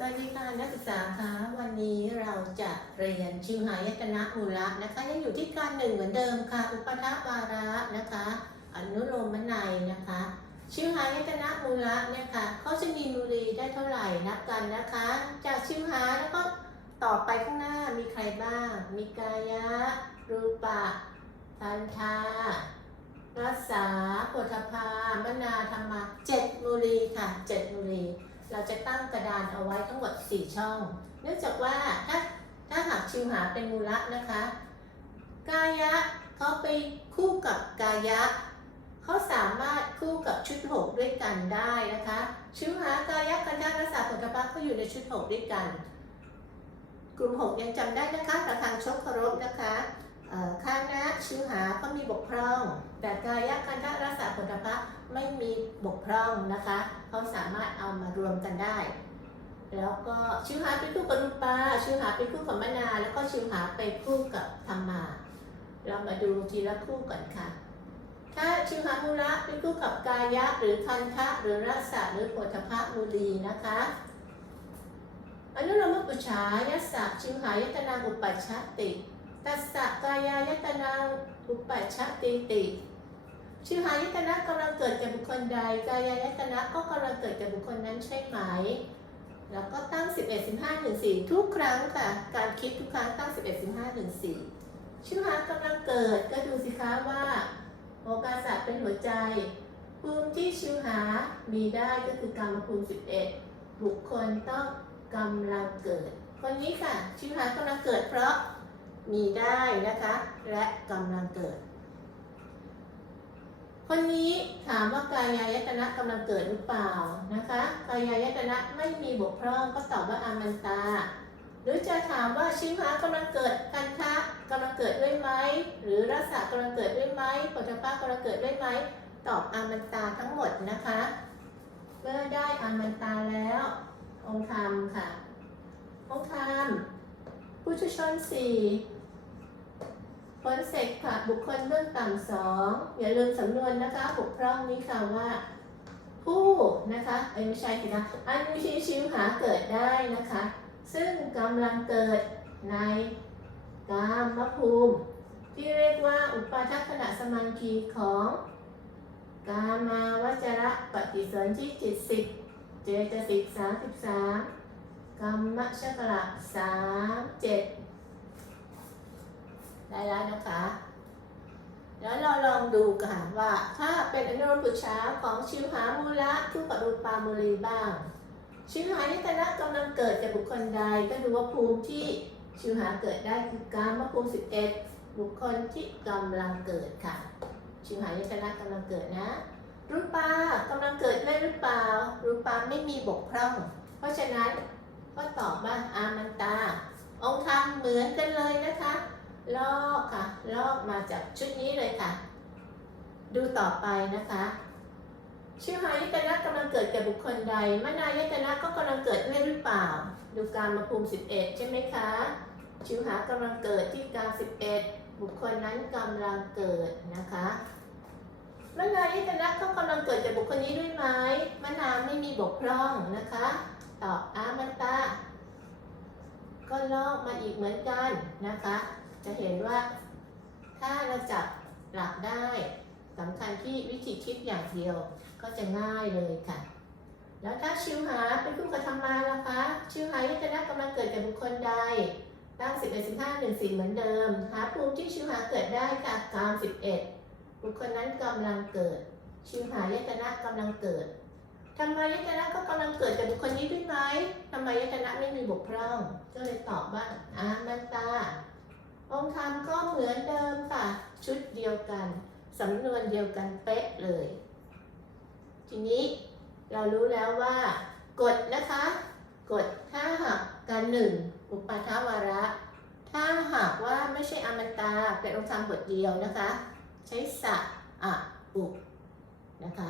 สวัสดีค่ะนักศึกษาคะวันนี้เราจะเรียนชิวหายตนะมูละนะคะยังอยู่ที่การหนึ่งเหมือนเดิมค่ะ อุปทวาระนะคะ อนุโลมนัยนะคะ ชิวหายตนะมูละนี่ยค่ะเขาจะมีมูลีได้เท่าไหร่นับกันนะคะ จากชิวหาแล้วก็ต่อไปข้างหน้ามีใครบ้าง มีกายะ รูปะทันทารัสสาโพธามนาธรรมะเจ็ดมูลีค่ะเจ็ดมูลี เราจะตั้งกระดานเอาไว้ทั้งหมด 4 ช่อง เนื่องจากว่าถ้าถ้าหากชิวหาเป็นมูละนะคะ กายะเขาไปคู่กับกายะเขาสามารถคู่กับชุด6ด้วยกันได้นะคะ ชิวหากายะกันทารสาผลพักก็อยู่ในชุด6ด้วยกัน กลุ่ม6ยังจำได้นะคะประทางชกครพนะคะ เอ่อคณะชิวหาก็มีบกพร่อง แต่กายะกันทารสาผลพักไม่มีบกพร่องนะคะเขาสามารถเอามารวมกันได้ แล้วก็ชิวหาไปคู่กับรูปาชิวหาไปคู่กับมนา แล้วก็ชิวหาไปคู่กับธรรมา เรามาดูทีละคู่ก่อนค่ะ ถ้าชิวหามูระไปคู่กับกายะหรือคันทะหรือรัสสะหรือโพธพะมูลีนะคะอนุโลมปุจฉายัสสะชิวหายตนาอุปัชชติ ตัสสะกายายตนาอุปัชชติติชิวหายตนะกำลังเกิดแก่บุคคลใด กายายตนะก็กำลังเกิดแก่บุคคลนั้นใช่ไหม แล้วก็ตั้ง 11 15ถึง4ทุกครั้งค่ะ การคิดทุกครั้งตั้ง 11 15ถึง4ชิวหากำลังเกิดก็ดูสิคะว่าโอกาสะเป็นหัวใจภูมิที่ชิวหามีได้ก็คือกรรมภูมิ 11 บุคคลต้องกำลังเกิด คนนี้ค่ะ ชิวหากำลังเกิดเพราะ มีได้นะคะ และกำลังเกิด คนนี้ถามว่ากายายตนะกำลังเกิดหรือเปล่านะคะกายายตนะไม่มีบกพร่องก็ตอบว่าอามันตา หรือจะถามว่าชิวหากำลังเกิดคันทะกำลังเกิดด้วยไหมหรือรัศกำลังเกิดด้วยไหมปัทภะกำลังเกิดด้วยไหมตอบอามันตาทั้งหมดนะคะ เมื่อได้อามันตาแล้ว องค์ธรรมค่ะ องค์ธรรมผู้ชุชนสี่ ผลเสกค่ะ บุคคลเบื้องต่ำสองอย่าลืมสำนวนนะคะบุกพร่องนี้ค่ะว่าผู้นะคะเอ้ยไม่ใช่สินะอันวิชิชิวหาเกิดได้นะคะ ซึ่งกำลังเกิดในกามภูมิ ที่เรียกว่าอุปาทัขณะสมังคีของ กามาวจระปฏิสนธิจิตสิบเจตสิกสามสิบสามกรรมชกละสามเจ็ด ได้แล้วนะคะ แล้วเราลองดูกันว่าถ้าเป็นอนุรูปปุชฌาของชิวหามูละคู่กับรูปามูลีบ้าง ชิวหายตนะกำลังเกิดจากบุคคลใดก็ดูว่าภูมิที่ชิวหาเกิดได้คือการมภูมิ11 บุคคลที่กำลังเกิดค่ะ ชิวหายตนะกำลังเกิดนะรูปากำลังเกิดได้หรือเปล่ารูปาไม่มีบกพร่อง เพราะฉะนั้นก็ตอบว่าอามันตา องค์ธรรมเหมือนกันเลยนะคะ ลอกค่ะ ลอกมาจากชุดนี้เลยค่ะ ดูต่อไปนะคะชิวหายตนะกำลังเกิดแก่บุคคลใดมนายตนะก็กำลังเกิดด้วยหรือเปล่า ดูการมาภูมิ 11 ใช่ไหมคะ ชิวหากำลังเกิดที่การ 11 บุคคลนั้นกำลังเกิดนะคะมนายตนะก็กำลังเกิดจากบุคคลนี้ด้วยไหมมนาไม่มีบกพร่องนะคะตอบอามันตาก็ลอกมาอีกเหมือนกันนะคะ จะเห็นว่าถ้าเราจับหลักได้สำคัญที่วิธีคิดอย่างเดียวก็จะง่ายเลยค่ะ แล้วถ้าชิวหาเป็นคู่กับธรรมาล่ะคะชิวหายตนะกำลังเกิดกับบุคคลใดตั้ง11 15 1 4เหมือนเดิม หาภูมิที่ชิวหาเกิดได้ค่ะกาม11บุคคลนั้นกำลังเกิด ชิวหายตนะกำลังเกิดธรรมายตนะก็กำลังเกิดกับบุคคลนี้ด้วยไหมธรรมายตนะไม่มีบกพร่องก็เลยตอบว่าอามันตา องค์ธรรมก็เหมือนเดิมค่ะ ชุดเดียวกัน สำนวนเดียวกันเป๊ะเลย ทีนี้เรารู้แล้วว่า กฎนะคะ กฎถ้าหากการหนึ่งอุปาทวาระ ถ้าหากว่าไม่ใช่อมตาเป็นองค์ธรรมบทเดียวนะคะ ใช้สะอะอุนะคะ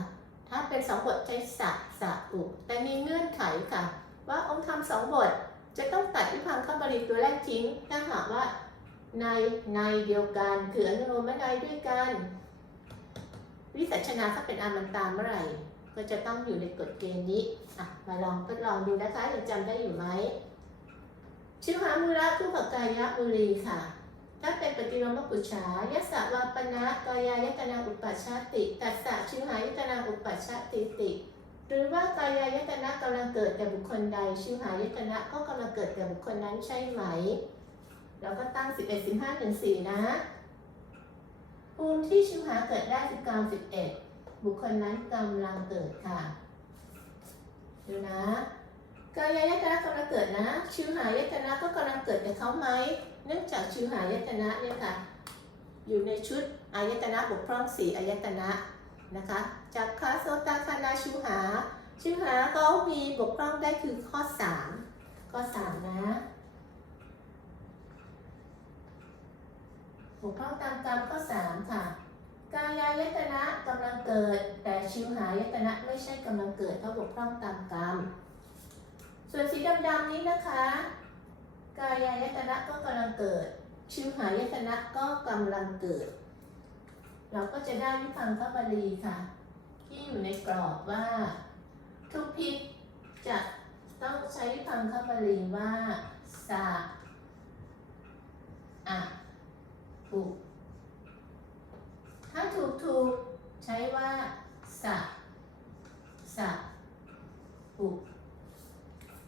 ถ้าเป็นสองบทใช้สะสะอุแต่มีเงื่อนไขค่ะ ว่าองค์ธรรมสองบทจะต้องตัดวิพังคบริตัวแรกทิ้งถ้าหากว่า ในในเดียวกันคืออนุโลมในด้วยกัน วิสัชนาถ้าเป็นอามันตามเมื่อไหร่ ก็จะต้องอยู่ในกฎเกณฑ์นี้อะมาลองทดลองดูนะคะยังจำได้อยู่ไหมชิวหามูระคู่กับกายะบุรีค่ะ ถ้าเป็นปฏิโลมปุจฉายัสสะวาปนะกายายตนาอุปัชชาติตัสสะชิวหายตนาอุปัชชาติติหรือว่ากายายตนะกำลังเกิดแก่บุคคลใด ชิวหายตนะก็กำลังเกิดแก่บุคคลนั้นใช่ไหม เราก็ตั้ง 11 15 1 4 นะ ภูมิที่ชิวหาเกิดได้คือกรรม11 บุคคลนั้นกำลังเกิดค่ะ ดูนะกายายตนะกำลังเกิดนะ ชิวหายตนะก็กำลังเกิดแต่เขาไหม เนื่องจากชิวหายตนะเนี่ยค่ะ อยู่ในชุดอายตนะบกพร่องสี่อายตนะนะคะจากคาโซตาคานาชิวหา ชิวหาเขามีบกพร่องได้คือข้อสามข้อสามนะ บกพร่องตามกรรมข้อสามค่ะ กายายตนะกำลังเกิด แต่ชิวหายตนะไม่ใช่กำลังเกิดเพราะบกพร่องตามกรรม ส่วนสีดำๆนี้นะคะ กายายตนะก็กำลังเกิด ชิวหายตนะก็กำลังเกิด เราก็จะได้วิพังคบาลีค่ะ ที่อยู่ในกรอบว่า ทุกพิษจะต้องใช้วิพังคบาลีว่าสะอะ ถูก ถ้าถูกถูกใช้ว่าสะสะถูก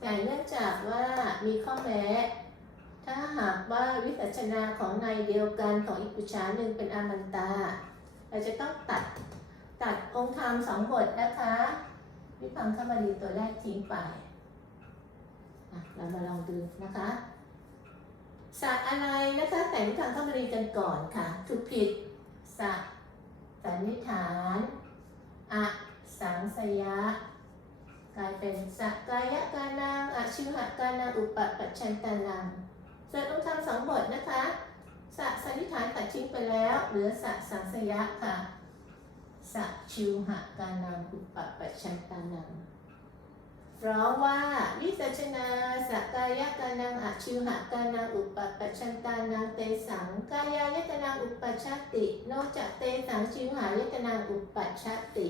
แต่เนื่องจากว่ามีข้อแม้ ถ้าหากว่าวิสัชนาของในเดียวกันของอีกปุชาหนึ่งเป็นอามันตา เราจะต้องตัดตัดองค์ธรรมสองบทนะคะ วิพังคบาลีตัวแรกทิ้งไป เรามาลองดูนะคะ สัตว์อะไรนะคะแต่งวิพังคบาลีกันก่อนค่ะ ถูกผิดสัตว์สันนิษฐานอะสังสยะ กลายเป็นสักกายะกานังอชิวหกานังอุปปัชชันตานังส่วนองค์ธรรมสองบทนะคะสักสันนิษฐานตัดทิ้งไปแล้วเหลือสักสังสยะค่ะสักชิวหกานังอุปปัชชันตานัง พร้องว่าวิสัชนาสกายกานังอชิวหกานังอุปปัชชันตานังเตสังกายายตนังอุปปชชตินอกจากเตสังชิวหายตนังอุปปชชติ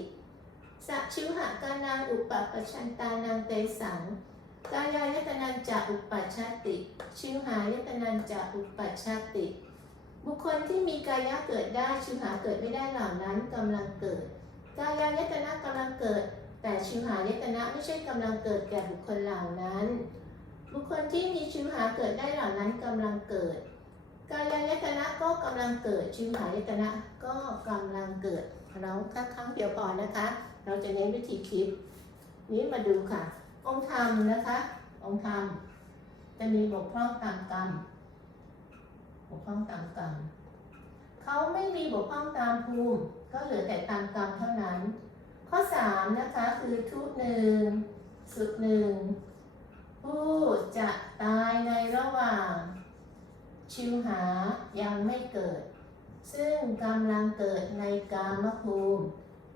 สัชิวหกานังอุปปัชชันตานังเตสังกายายตนันจะอุปปชชติ ชิวหายตนันจะอุปปชชติ บุคคลที่มีกายะเกิดได้ชิวหาเกิดไม่ได้เหล่านั้นกำลังเกิดกายายตนะกำลังเกิด แต่ชิวหายตนะไม่ใช่กำลังเกิดแก่บุคคลเหล่านั้น บุคคลที่มีชิวหาเกิดได้เหล่านั้นกำลังเกิดกายายตนะก็กำลังเกิดชิวหายตนะก็กำลังเกิดเราแค่ครั้งเดียวพอนะคะ เราจะเน้นวิธีคิด นี้มาดูค่ะ องค์ธรรมนะคะ องค์ธรรมจะมีบกพร่องตามกรรมบกพร่องตามกรรมเขาไม่มีบกพร่องตามภูมิ ก็เหลือแต่ตามกรรมเท่านั้น ข้อสามนะคะคือทุหนึ่งสุดหนึ่งผู้จะตายในระหว่าง ชิวหายังไม่เกิด ซึ่งกำลังเกิดในกามภูมิ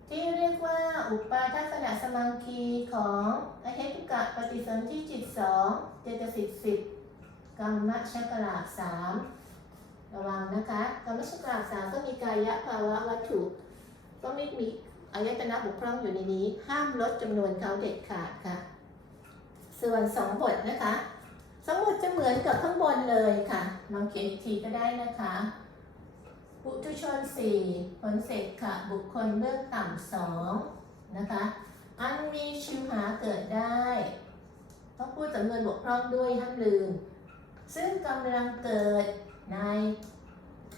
ที่เรียกว่าอุปาทัศนสมังคีของอเหตุกะปฏิสนธิจิตสองเจตสิกสิบกรรมชกลาสามระวังนะคะกรรมชกลาสามก็มีกายภาวะวัตถุก็ไม่มี อายตนะบุกพร่องอยู่ในนี้ ห้ามลดจำนวนเขาเด็ดขาดค่ะ ส่วนสองบทนะคะ สองบทจะเหมือนกับข้างบนเลยค่ะลองเขียนอีกทีก็ได้นะคะปุถุชนสี่ผลเสกค่ะ บุคคลเบื้องต่ำสองนะคะ อันมีชิวหาเกิดได้ต้องพูดจำนวนบกพร่องด้วยห้ามลืม ซึ่งกำลังเกิดใน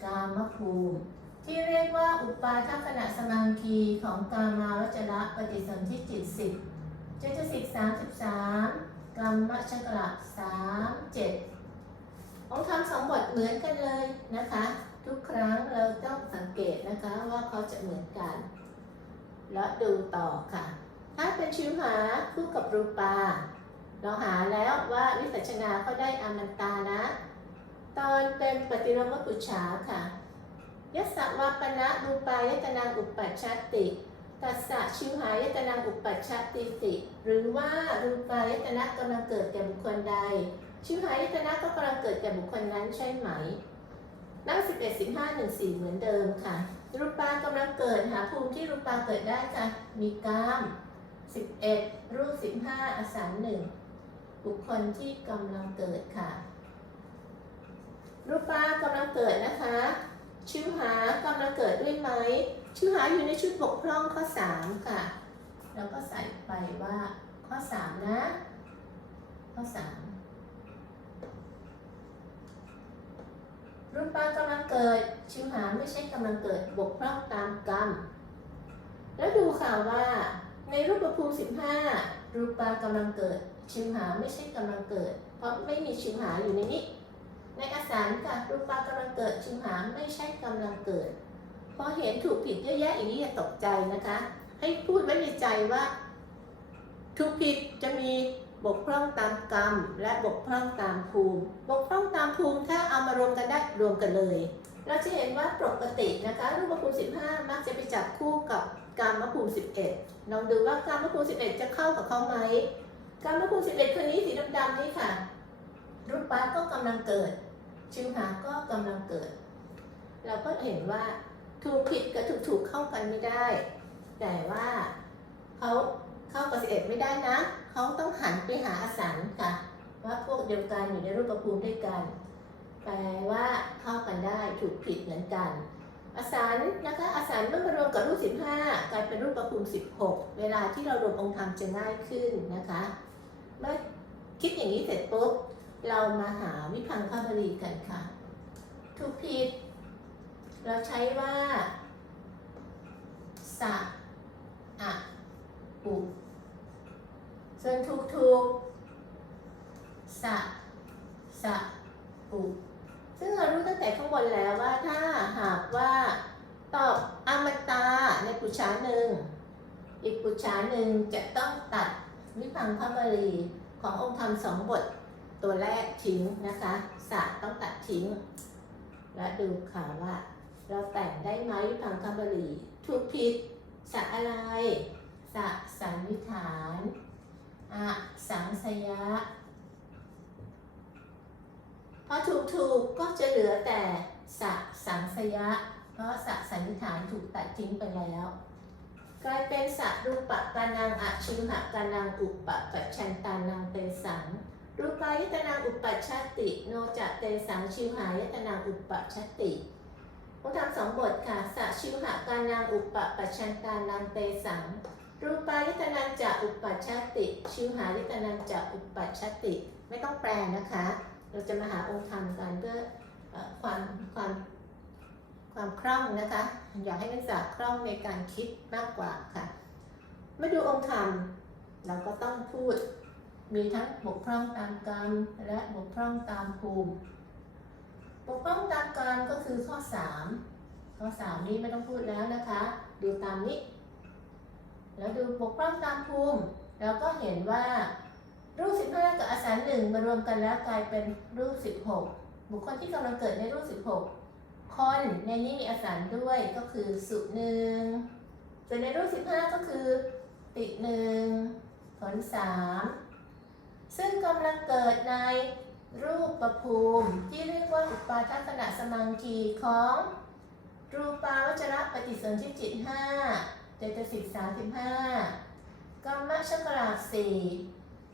กามภูมิ ที่เรียกว่าอุปาทัขณะสมังคีของกามาวจระปฏิสนธิจิตสิบเจตสิกสามสิบสามกรรมชกละสามเจ็ดองค์ธรรมสองบทเหมือนกันเลยนะคะ ทุกครั้งเราต้องสังเกตนะคะว่าเขาจะเหมือนกัน แล้วดูต่อค่ะ ถ้าเป็นชิวหาคู่กับรูปา เราหาแล้วว่าวิสัชนาเขาได้อามันตานะ ตอนเป็นปฏิโลมปุจฉาค่ะ ยสสะวาปนะรูปายตนังอุปปัชชติตัสสะชิวหายตนังอุปปัชชติติหรือว่ารูปายตนะกำลังเกิดแก่บุคคลใด ชิวหายตนะก็กำลังเกิดแก่บุคคลนั้นใช่ไหมนั่ง11 15 1 4 เหมือนเดิมค่ะ รูปากำลังเกิดหาภูมิที่รูปาเกิดได้ค่ะ มีกามสิบเอ็ดรูปสิบห้าอสารหนึ่งบุคคลที่กำลังเกิดค่ะ รูปากำลังเกิดนะคะ ชื่อหากำลังเกิดด้วยไหมชื่อหาอยู่ในชุดบกพร่องข้อสามค่ะ แล้วก็ใส่ไปว่าข้อสามนะ ข้อสามรูปปากำลังเกิดชื่อหาไม่ใช่กำลังเกิดบกพร่องตามกรรม แล้วดูข่าวว่าในรูปภูมิ 15 รูปปากำลังเกิด ชิวหาไม่ใช่กำลังเกิด เพราะไม่มีชิวหาอยู่ในนี้ ในอสารค่ะรูปากำลังเกิดชิวหาไม่ใช่กำลังเกิดพอเห็นถูกผิดเยอะแยะอย่างนี้อย่าตกใจนะคะ ให้พูดไว้ในใจว่า ถูกผิดจะมีบกพร่องตามกรรม และบกพร่องตามภูมิ บกพร่องตามภูมิถ้าเอามารวมกันได้รวมกันเลย เราจะเห็นว่าปกตินะคะ รูปภูมิ 15 มักจะไปจับคู่กับกรรมภูมิ 11ลองดูว่ากรรมภูมิ 11 จะเข้ากับเขาไหมกรรมภูมิ 11คนนี้สีดำๆนี่ค่ะ รูปป้าก็กำลังเกิด ชิวหาก็กำลังเกิด เราก็เห็นว่าถูกผิดกับถูกถูกเข้ากันไม่ได้ แต่ว่าเขาเข้ากับ11ไม่ได้นะ เขาต้องหันไปหาอสันค่ะ ว่าพวกเดียวกันอยู่ในรูปภูมิด้วยกัน แปลว่าเข้ากันได้ถูกผิดเหมือนกันอสารนะคะอสารเมื่อมารวมกับรูป 15 กลายเป็นรูปประภูมิ 16 เวลาที่เรารวมองค์ธรรมจะง่ายขึ้นนะคะ เมื่อคิดอย่างนี้เสร็จปุ๊บ เรามาหาวิพังคบรีกันค่ะถูกผิดเราใช้ว่าสะอะอุส่วนถูกถูกสะสะอุซึ่งเรารู้ตั้งแต่ข้างบนแล้วว่าถ้าหากว่าตอบอมตะในปุจฉาหนึ่ง อีกปุจฉาหนึ่งจะต้องตัดวิพังคบรีขององค์ธรรมสองบท ตัวแรกทิ้งนะคะสะต้องตัดทิ้ง และดูค่ะว่า เราแต่งได้ไหมพังคบรีถูกผิดสะอะไรสะสันนิษฐานอะสังสยะพอถูกถูกก็จะเหลือแต่สะสังสยะ เพราะสะสันนิษฐานถูกตัดทิ้งไปแล้ว กลายเป็นสะรูปะกานังอะชิวหะกานังอุปะปัจชันตานังเตสัง รูปายตนังอุปัชชติ โนจะเตสังชิวหายตนังอุปัชชติพวกทำสองบทค่ะสะชิวหะการนังอุปปัจชันตานังเตสัง รูปายตนังจะอุปัชชติ ชิวหายตนังจะอุปัชชติ ไม่ต้องแปลนะคะ เราจะมาหาองค์ธรรมกันเพื่อเอ่อความความความคล่องนะคะ อยากให้นักศึกษาคล่องในการคิดมากกว่าค่ะมาดูองค์ธรรมเราก็ต้องพูด มีทั้งบกพร่องตามกรรมและบกพร่องตามภูมิบกพร่องตามกรรมก็คือข้อ 3 ข้อ 3 นี้ไม่ต้องพูดแล้วนะคะ ดูตามนี้ แล้วดูบกพร่องตามภูมิเราก็เห็นว่า รูป 15 กับอสารหนึ่งมารวมกันแล้วกลายเป็นรูป 16 บุคคลที่กำลังเกิดในรูป 16 คนในนี้มีอสารด้วยก็คือสุหนึ่งส่วนในรูป 15 ก็คือติหนึ่งผลสาม ซึ่งกำลังเกิดในรูปประภูมิที่เรียกว่าอุปาทัศนสมังคีของรูปาวจระปฏิสนธิจิตห้าเจตสิกสามสิบห้ากรรมชักราสี่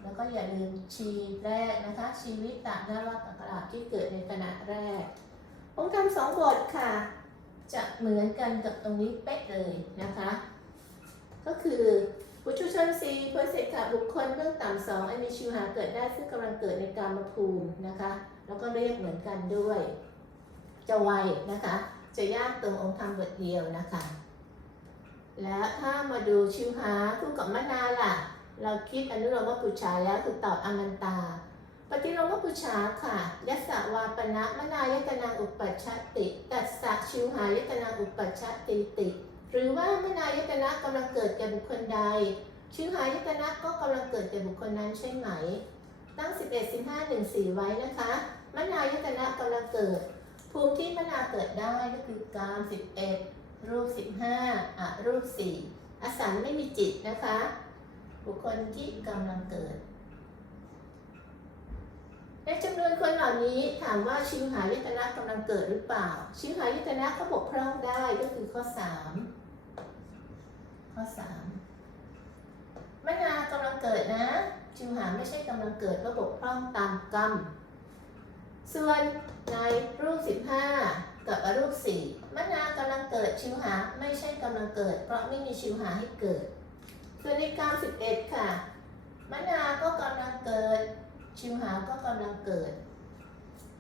แล้วก็อย่าลืมชีแรกนะคะ ชีวิตตานวัตกราชที่เกิดในขณะแรกองค์ธรรมสองบทค่ะ จะเหมือนกันกับตรงนี้เป๊ะเลยนะคะ ก็คือ ปุถุชนสีเพอเศษค่ะบุคคลเบื้องต่ำสองอันมีชิวหาเกิดได้ซึ่งกำลังเกิดในกามภูมินะคะ แล้วก็เรียกเหมือนกันด้วย จะไวนะคะ จะยากตรงองค์ธรรมบทเดียวนะคะ แล้วถ้ามาดูชิวหาคู่กับมนาล่ะ เราคิดอนุโลมปุจฉาแล้วคือตอบอมันตา ปฏิโลมปุจฉาค่ะยัสสะวาปณะมนายตนาอุปัชชติตัสสะชิวหายตนาอุปัชชติติ หรือว่ามนายตนะกำลังเกิดแก่บุคคลใดชิวหายตนะก็กำลังเกิดแก่บุคคลนั้นใช่ไหม ตั้ง 11 15 1 4 ไว้นะคะมนายตนะกำลังเกิด ภูมิที่มนาเกิดได้ก็คือกาม 11 รูป 15อะรูป 4 อสันไม่มีจิตนะคะ บุคคลที่กำลังเกิดในจำนวนคนเหล่านี้ถามว่าชิวหายตนะกำลังเกิดหรือเปล่า ชิวหายตนะก็บกพร่องได้ก็คือข้อ 3 ข้อ 3มะนากำลังเกิดนะชิวหาไม่ใช่กำลังเกิดเพราะบกพร่องตามกรรม ส่วนในรูป 15 กับรูป 4 มนากำลังเกิดชิวหาไม่ใช่กำลังเกิด เพราะไม่มีชิวหาให้เกิด ส่วนในกรรม 11 ค่ะ มนาก็กำลังเกิด ชิวหาก็กำลังเกิด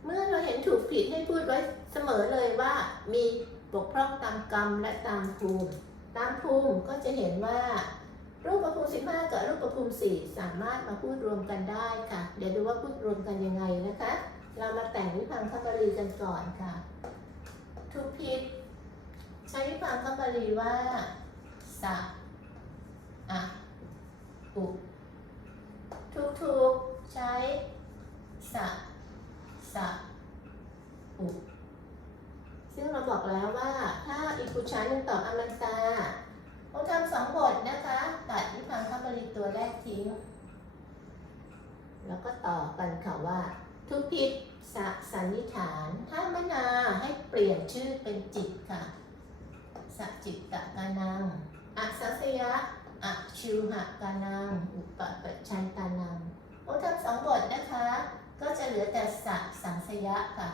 เมื่อเราเห็นถูกผิดให้พูดไว้เสมอเลยว่ามีบกพร่องตามกรรมและตามภูมิ ตามภูมิก็จะเห็นว่า รูปประภูมิ 15 กับรูปประภูมิ 4 สามารถมาพูดรวมกันได้ค่ะ เดี๋ยวดูว่าพูดรวมกันยังไงนะคะ เรามาแต่งวิพังคบาลีกันก่อนค่ะถูกผิดใช้วิพังคบาลีว่าสะอะอุถูกถูกๆใช้สะสะอุ ซึ่งเราบอกแล้วว่าถ้าอีกผู้ชายหนึ่งต่ออมันตาเราทำสองบทนะคะ ตัดวิพังคบาลีตัวแรกทิ้ง แล้วก็ต่อกันค่ะว่า ทุกผิดสะสันนิฐาน ถ้ามนาให้เปลี่ยนชื่อเป็นจิตค่ะสัจิตตะกานังอัสสยะอัชิวหะกานัง อุปปัชชันตานังโอ้ทำสองบทนะคะ ก็จะเหลือแต่สัสังสยะค่ะ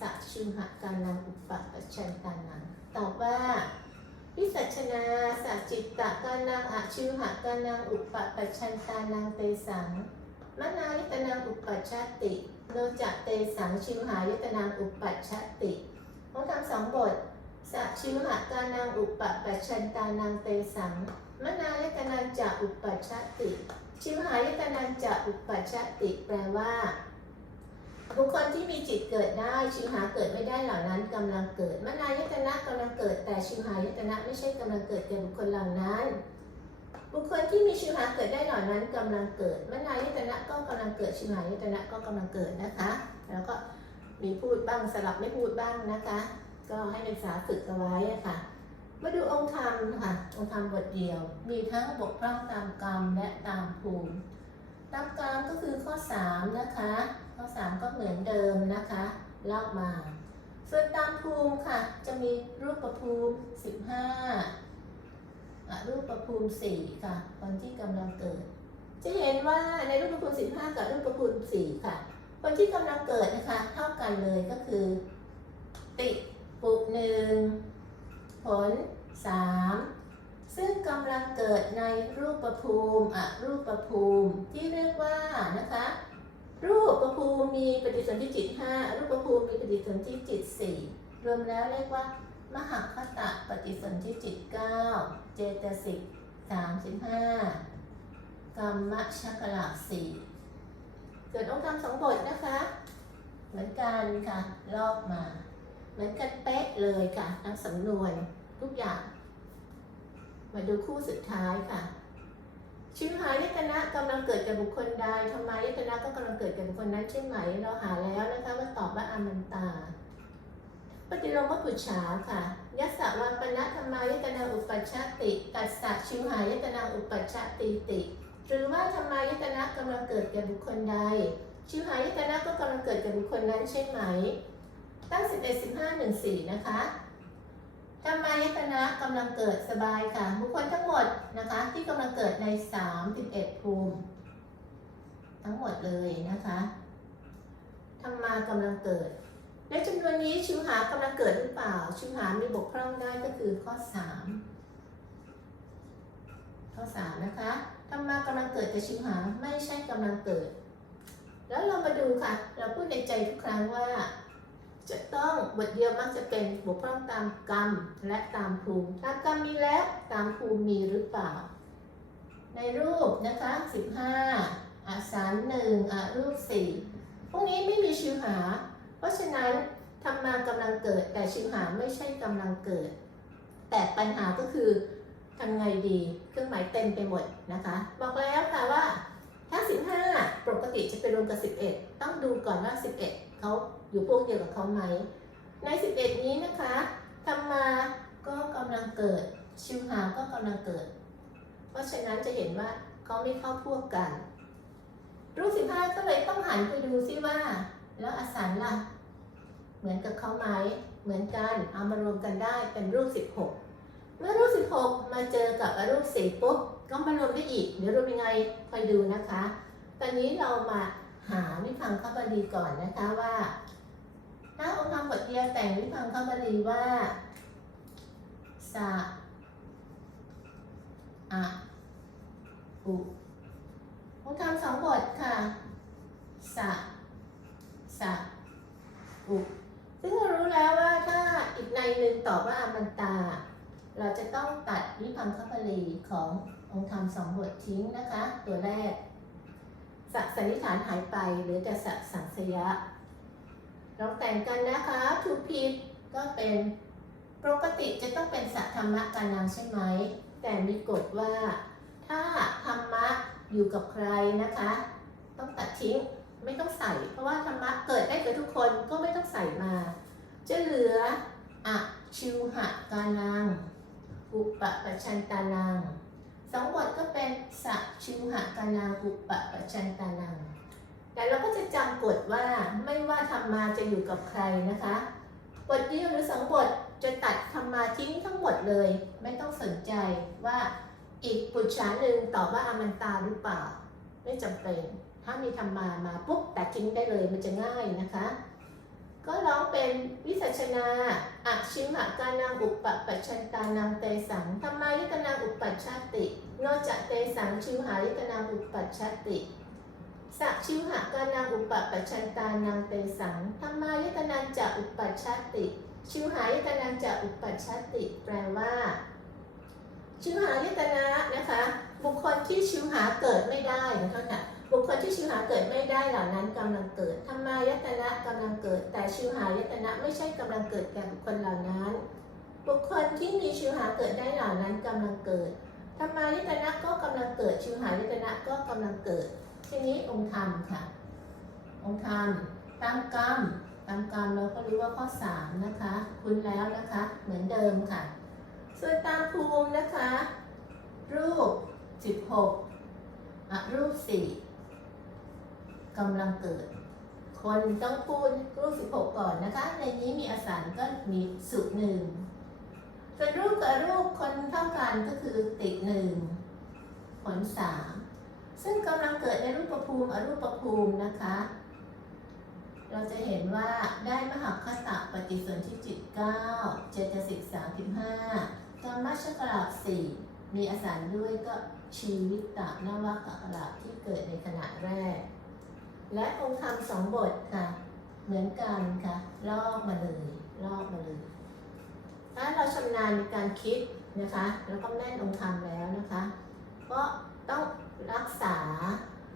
สัชิวหะกานังอุปปัชชันตานังตอบว่าวิสัชนาสัจิตตะกานังอัชิวหะกานังอุปปัชชันตานังเตสังมนายตนังอุปปัชชติโนจะเตสังชิวหายตนังอุปปัชชติต้องทำสองบทสัชิวหากานังอุปปัชชันตานังเตสังมนายตนังจะอุปปัชชติ ชิวหายตนังจะอุปัชชติ แปลว่า บุคคลที่มีจิตเกิดได้ชิวหาเกิดไม่ได้เหล่านั้นกำลังเกิดมนายตนะกำลังเกิด แต่ชิวหายตนะไม่ใช่กำลังเกิดแก่บุคคลเหล่านั้น บุคคลที่มีชิวหาเกิดได้เหล่านั้นกำลังเกิดมนายตนะก็กำลังเกิดชิวหายตนะก็กำลังเกิดนะคะ แล้วก็มีพูดบ้างสลับไม่พูดบ้างนะคะ ก็ให้เป็นสาฝึกเอาไว้ค่ะมาดูองค์ธรรมค่ะองค์ธรรมบทเดียว มีทั้งบกพร่องตามกรรมและตามภูมิตามกรรมก็คือข้อ 3 นะคะ ข้อ3ก็เหมือนเดิมนะคะล่ามาส่วนตามภูมิค่ะ จะมีรูปประภูมิ 15 รูปประภูมิสี่ค่ะคนที่กำลังเกิด จะเห็นว่าในรูปประภูมิสิบห้ากับรูปประภูมิสี่ค่ะ คนที่กำลังเกิดนะคะ เท่ากันเลยก็คือ ติปุหนึ่งผลสามซึ่งกำลังเกิดในรูปประภูมิอรูปประภูมิที่เรียกว่านะคะ รูปประภูมิมีปฏิสนธิจิตห้ารูปประภูมิมีปฏิสนธิจิตสี่รวมแล้วเรียกว่า มหคตะปฏิสนธิจิต9เจตสิก35กรรมชักละสี่เกิดองค์ธรรมสองบทนะคะ เหมือนกันค่ะ ลอกมา เหมือนกันเป๊ะเลยค่ะทั้งสำนวนทุกอย่าง มาดูคู่สุดท้ายค่ะ ชิวหายตนะกำลังเกิดกับบุคคลใดธรรมายตนะก็กำลังเกิดกับบุคคลนั้นใช่ไหม เราหาแล้วนะคะว่าตอบว่าอามันตา ปฏิโลมปุจฉาค่ะยัสสะวันปนะธรรมายตนาอุปชชติตัสสะชิวหายตนาอุปชชติติ หรือว่าธรรมายตนะกำลังเกิดแก่บุคคลใด ชิวหายตนะก็กำลังเกิดแก่บุคคลนั้นใช่ไหมตั้ง11 15 1 4นะคะ ธรรมายตนะกำลังเกิดสบายค่ะ บุคคลทั้งหมดนะคะ ที่กำลังเกิดใน 31 ภูมิ ทั้งหมดเลยนะคะธรรมากำลังเกิดในจำนวนนี้ชิวหากำลังเกิดหรือเปล่า ชิวหามีบกพร่องได้ก็คือข้อ 3 ข้อ 3 นะคะธรรมากำลังเกิดแต่ชิวหาไม่ใช่กำลังเกิด แล้วเรามาดูค่ะ เราพูดในใจทุกครั้งว่า จะต้องบทเดียวมักจะเป็นบกพร่องตามกรรมและตามภูมิ ตามกรรมมีแล้วตามภูมิมีหรือเปล่า ในรูปนะคะ 15อาสารหนึ่งอารูป4พวกนี้ไม่มีชิวหา เพราะฉะนั้นธรรมากำลังเกิด แต่ชิวหาไม่ใช่กำลังเกิด แต่ปัญหาก็คือทำไงดีเครื่องหมายเต็มไปหมดนะคะ บอกแล้วค่ะว่าถ้า 15 ปกติจะไปรวมกับ 11 ต้องดูก่อนว่า 11เขา อยู่พวกเดียวกับเขาไหม ใน 11 นี้นะคะธรรมาก็กำลังเกิด ชิวหาก็กำลังเกิด เพราะฉะนั้นจะเห็นว่าเขาไม่เข้าพวกกัน รูป 15 ก็เลยต้องหันไปดูซิว่า แล้วอสันล่ะ เหมือนกับเขาไหม เหมือนกันเอามารวมกันได้เป็นรูป 16 เมื่อรูป 16 มาเจอกับรูป4ปุ๊บก็มารวมได้อีก เดี๋ยวรวมยังไงคอยดูนะคะ ตอนนี้เรามาหาวิพังคบาลีก่อนนะคะว่า ถ้าองค์คำบทเดียวแต่งวิพังคบาลีว่าสะอะอุองค์คำสองบทค่ะสะสะอุซึ่งเรารู้แล้วว่าถ้าอีกในหนึ่งตอบว่าอามันตา เราจะต้องตัดวิพังคบาลีขององค์ธรรมสองบททิ้งนะคะ ตัวแรกสัสันนิษฐานหายไปหรือแต่สัสังสยะ ลองแต่งกันนะคะถูกผิดก็เป็นปกติจะต้องเป็นสัทธรรมะการนางใช่ไหม แต่มีกฎว่า ถ้าธรรมะอยู่กับใครนะคะ ต้องตัดทิ้งไม่ต้องใส่ เพราะว่าธรรมะเกิดได้กับทุกคนก็ไม่ต้องใส่มา จะเหลืออะชิวหะกานังอุปปัชันตานังสองบทก็เป็นสัชิวหะกานังอุปปัชันตานัง แต่เราก็จะจำกฎว่าไม่ว่าธรรมาจะอยู่กับใครนะคะบทเดียวหรือสองบทจะตัดธรรมาทิ้งทั้งหมดเลย ไม่ต้องสนใจว่าอีกปุจฉาหนึ่งตอบว่าอามันตาหรือเปล่า ไม่จำเป็น ถ้ามีธรรมามาปุ๊บตัดทิ้งได้เลยมันจะง่ายนะคะ ก็ร้องเป็นวิสัชนาอักชิมหกานังอุปปัชชันตานังเตสังธรรมายิกนังอุปปัชชติโนจะเตสังชิวหายิกนังอุปปัชชติ สักชิวหกานังอุปปัชชันตานังเตสังธรรมายิกนังจะอุปปัชชติ ชิวหายิกนังจะอุปปัชชติ แปลว่า ชิวหายตนะนะคะ บุคคลที่ชิวหาเกิดไม่ได้นะคะค่ะบุคคลที่ชิวหาเกิดไม่ได้เหล่านั้นกำลังเกิดธรรมายตนะกำลังเกิด แต่ชิวหายตนะไม่ใช่กำลังเกิดแก่บุคคลเหล่านั้น บุคคลที่มีชิวหาเกิดได้เหล่านั้นกำลังเกิดธรรมายตนะก็กำลังเกิด ชิวหายตนะก็กำลังเกิด ทีนี้องค์ธรรมค่ะ องค์ธรรมตามกรรมตามกรรมเราก็รู้ว่าข้อสามนะคะคุ้นแล้วนะคะเหมือนเดิมค่ะ ส่วนตามภูมินะคะ รูป 16อะรูป 4กำลังเกิด คนต้องพูดรูป 16 ก่อนนะคะ ในนี้มีอสานก็มีสุหนึ่งส่วนรูปกับรูปคนเท่ากันก็คือติดหนึ่งผลสาม ซึ่งกำลังเกิดในรูปภูมิอรูปภูมินะคะ เราจะเห็นว่าได้มหาคตะปฏิสนธิจิต9เจตสิก35ธรรมชกราบสี่มีอสานด้วยก็ชีวิตตะนวกะกราบที่เกิดในขณะแรก และองค์ธรรมสองบทค่ะ เหมือนกันค่ะ ลอกมาเลยลอกมาเลย ถ้าเราชำนาญในการคิดนะคะ แล้วก็แม่นองค์ธรรมแล้วนะคะ ก็ต้อง รักษา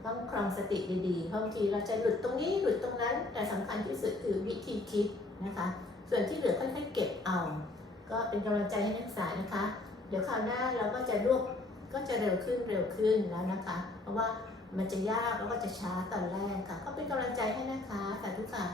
ต้องครองสติดีๆ เพราะบางทีเราจะหลุดตรงนี้หลุดตรงนั้น แต่สำคัญที่สุดคือวิธีคิดนะคะ ส่วนที่เหลือค่อยๆเก็บเอา ก็เป็นกำลังใจให้นักศึกษานะคะ เดี๋ยวคราวหน้าเราก็จะรวบก็จะเร็วขึ้นเร็วขึ้นแล้วนะคะ เพราะว่ามันจะยากแล้วก็จะช้าตอนแรกค่ะ ก็เป็นกำลังใจให้นะคะสาธุค่ะ